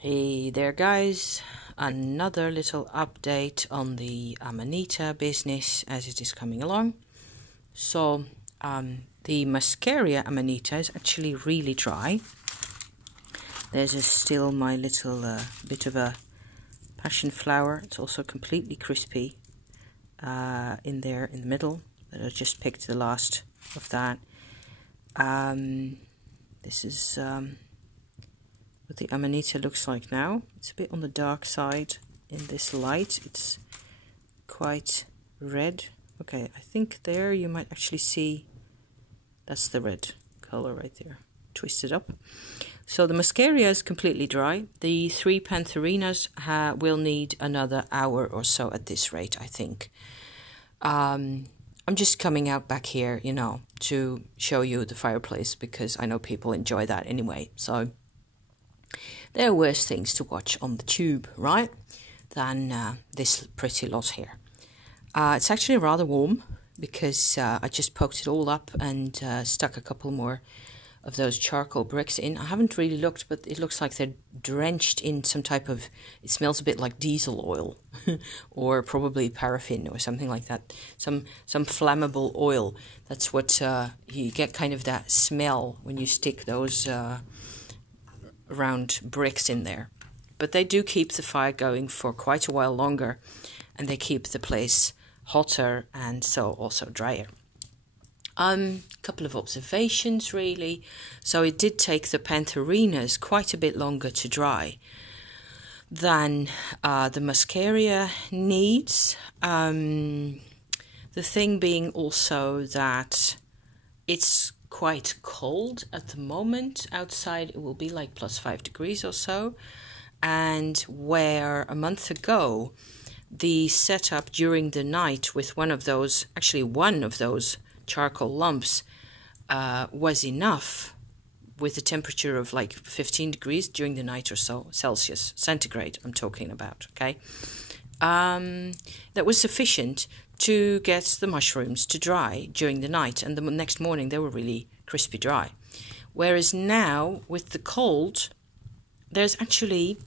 Hey there guys, another little update on the Amanita business as it is coming along. So the Muscaria Amanita is actually really dry. There's still my little bit of a passion flower. It's also completely crispy in there in the middle. I just picked the last of that. This is what the Amanita looks like now. It's a bit on the dark side in this light. It's quite red. Okay, I think there you might actually see that's the red color right there, twisted up. So the Muscaria is completely dry. The three Pantherinas will need another hour or so at this rate, I think. I'm just coming out back here, to show you the fireplace because I know people enjoy that anyway. So there are worse things to watch on the tube, right, than this pretty lot here. It's actually rather warm because I just poked it all up and stuck a couple more of those charcoal bricks in. I haven't really looked, but it looks like they're drenched in some type of, it smells a bit like diesel oil or probably paraffin or something like that. Some flammable oil. That's what you get, kind of that smell when you stick those round bricks in there. But they do keep the fire going for quite a while longer, and they keep the place hotter and so also drier. Couple of observations really. So it did take the Pantherinas quite a bit longer to dry than the Muscaria needs. The thing being also that it's quite cold at the moment. Outside it will be like +5 degrees or so, and where a month ago the setup during the night with one of those charcoal lumps was enough, with a temperature of like 15 degrees during the night or so, Celsius, centigrade I'm talking about, okay? That was sufficient to get the mushrooms to dry during the night, and the next morning they were really crispy dry. Whereas now, with the cold, there's actually,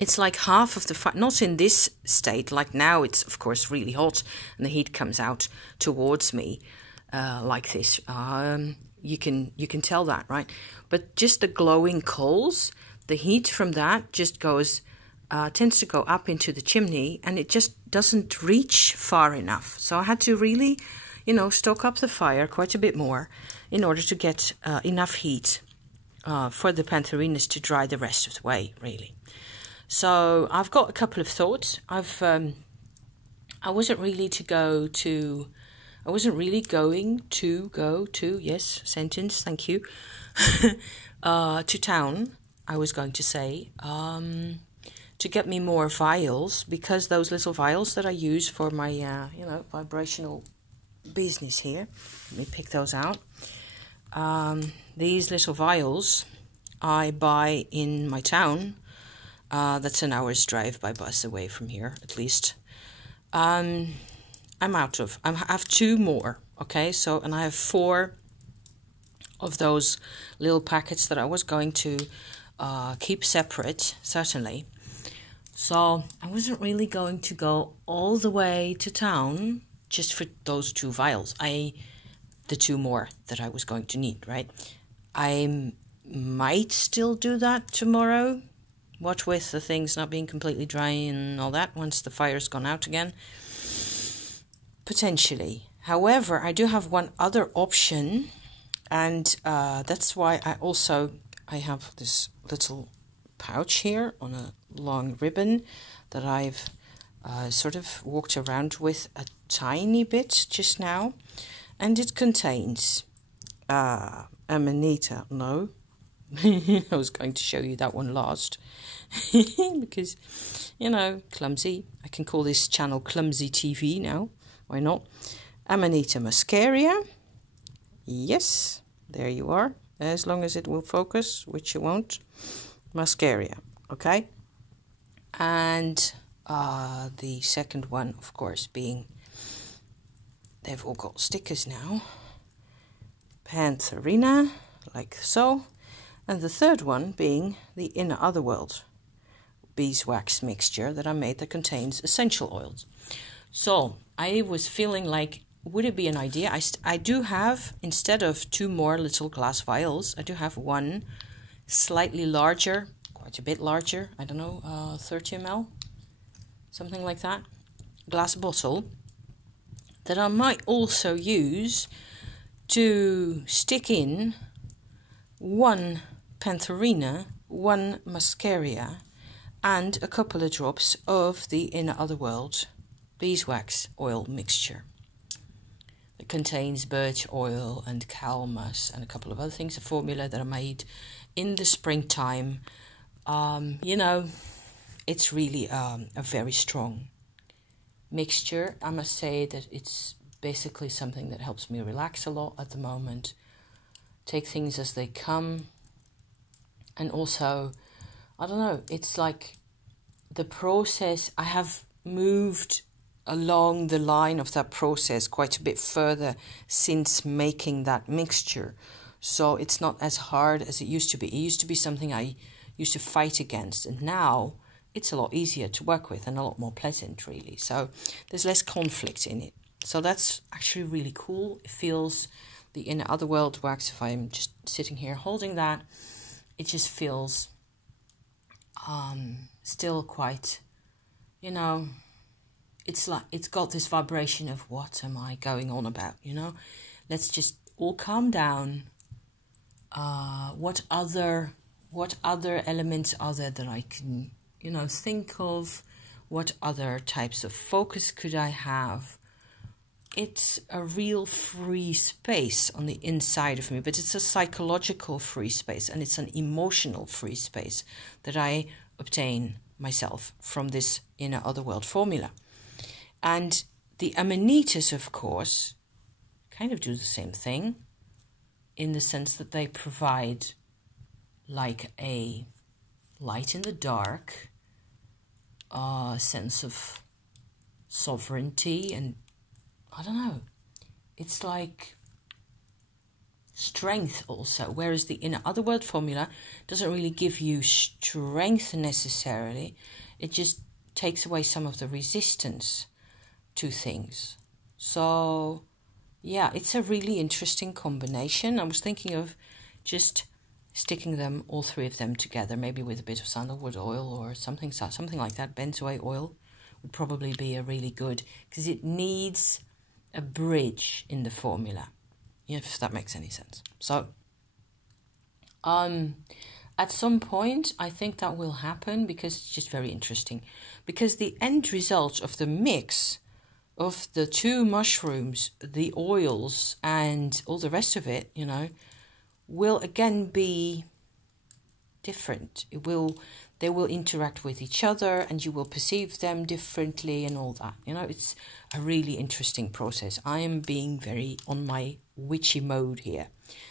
it's like half of the fire, not in this state, like now it's of course really hot and the heat comes out towards me like this. You can tell that, right? But just the glowing coals, the heat from that just goes, tends to go up into the chimney, and it just doesn't reach far enough. So I had to really, stoke up the fire quite a bit more in order to get enough heat for the Pantherinas to dry the rest of the way, really. So I've got a couple of thoughts. I wasn't really going to go to, yes, sentence, thank you, to town, I was going to say, to get me more vials, because those little vials that I use for my, vibrational business here, let me pick those out. These little vials I buy in my town. That's an hour's drive by bus away from here, at least. I have 2 more, okay? So, and I have 4 of those little packets that I was going to keep separate, certainly. So I wasn't really going to go all the way to town just for those 2 vials. The 2 more that I was going to need, right? I might still do that tomorrow. What with the things not being completely dry and all that, once the fire's gone out again. Potentially. However, I do have one other option, and that's why I have this little pouch here on a long ribbon that I've sort of walked around with a tiny bit just now, and it contains Amanita. No, I was going to show you that one last because, clumsy. I can call this channel Clumsy TV now. Why not? Amanita Muscaria. Yes, there you are. As long as it will focus, which you won't. Muscaria, okay? And the second one, of course, being, they've all got stickers now. Pantherina, like so. And the third one being the Inner Otherworld. beeswax mixture that I made that contains essential oils. So I was feeling like, would it be an idea? I do have, instead of 2 more little glass vials, I do have one slightly larger, quite a bit larger, I don't know, 30 ml, something like that, glass bottle that I might also use to stick in 1 Pantherina, 1 Muscaria, and a couple of drops of the Inner Otherworld beeswax oil mixture. It contains birch oil and calmus and a couple of other things, a formula that I made in the springtime. You know, it's really a very strong mixture. I must say that it's basically something that helps me relax a lot at the moment. Take things as they come. And also, I don't know, it's like the process, I have moved along the line of that process quite a bit further since making that mixture. So it's not as hard as it used to be. It used to be something I used to fight against, and now it's a lot easier to work with and a lot more pleasant, really. So there's less conflict in it. So that's actually really cool. It feels, the Inner Otherworld wax, if I'm just sitting here holding that, it just feels still quite, you know, it's like it's got this vibration of what am I going on about, you know? Let's just all calm down. What other elements are there that I can, you know, think of? What other types of focus could I have? It's a real free space on the inside of me, but it's a psychological free space, and it's an emotional free space that I obtain myself from this Inner Otherworld formula. And the Amanitas, of course, kind of do the same thing, in the sense that they provide like a light in the dark, sense of sovereignty, and I don't know, it's like strength also, whereas the Inner Otherworld formula doesn't really give you strength necessarily. It just takes away some of the resistance to things. So yeah, it's a really interesting combination. I was thinking of just sticking them, all 3 of them together, maybe with a bit of sandalwood oil or something like that. Benzoate oil would probably be a really good, because it needs a bridge in the formula, if that makes any sense. So at some point I think that will happen, because it's just very interesting, because the end result of the mix of the 2 mushrooms, the oils and all the rest of it, you know, will again be different. They will interact with each other, and you will perceive them differently and all that. You know, it's a really interesting process. I am being very on my witchy mode here.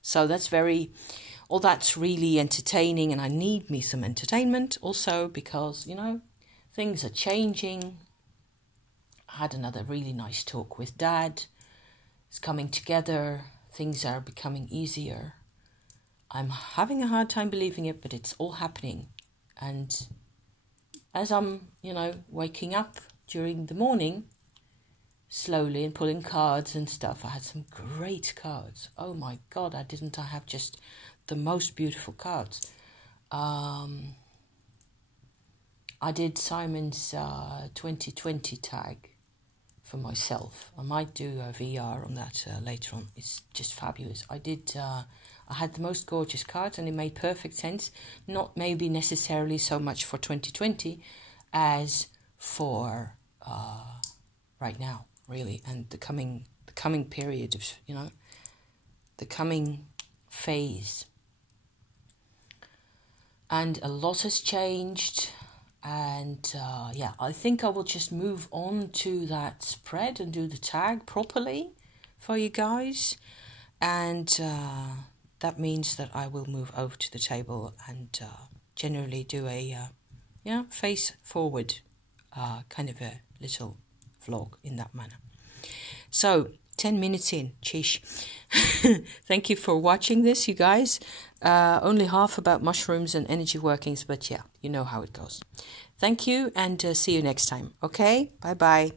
So that's really entertaining, and I need me some entertainment also, because, you know, things are changing. I had another really nice talk with Dad. It's coming together. Things are becoming easier. I'm having a hard time believing it, but it's all happening. And as I'm, you know, waking up during the morning, slowly, and pulling cards and stuff, I had some great cards. Oh my God, I have just the most beautiful cards. I did Simon's 2020 tag for myself. I might do a VR on that later on. It's just fabulous. I had the most gorgeous cards, and it made perfect sense. Not maybe necessarily so much for 2020 as for right now, really, and the coming period of, you know, the coming phase. And a lot has changed, and yeah, I think I will just move on to that spread and do the tag properly for you guys, and that means that I will move over to the table and generally do a face forward kind of a little vlog in that manner. So 10 minutes in. Sheesh. Thank you for watching this, you guys. Only half about mushrooms and energy workings, but yeah, you know how it goes. Thank you, and see you next time. Okay? Bye-bye.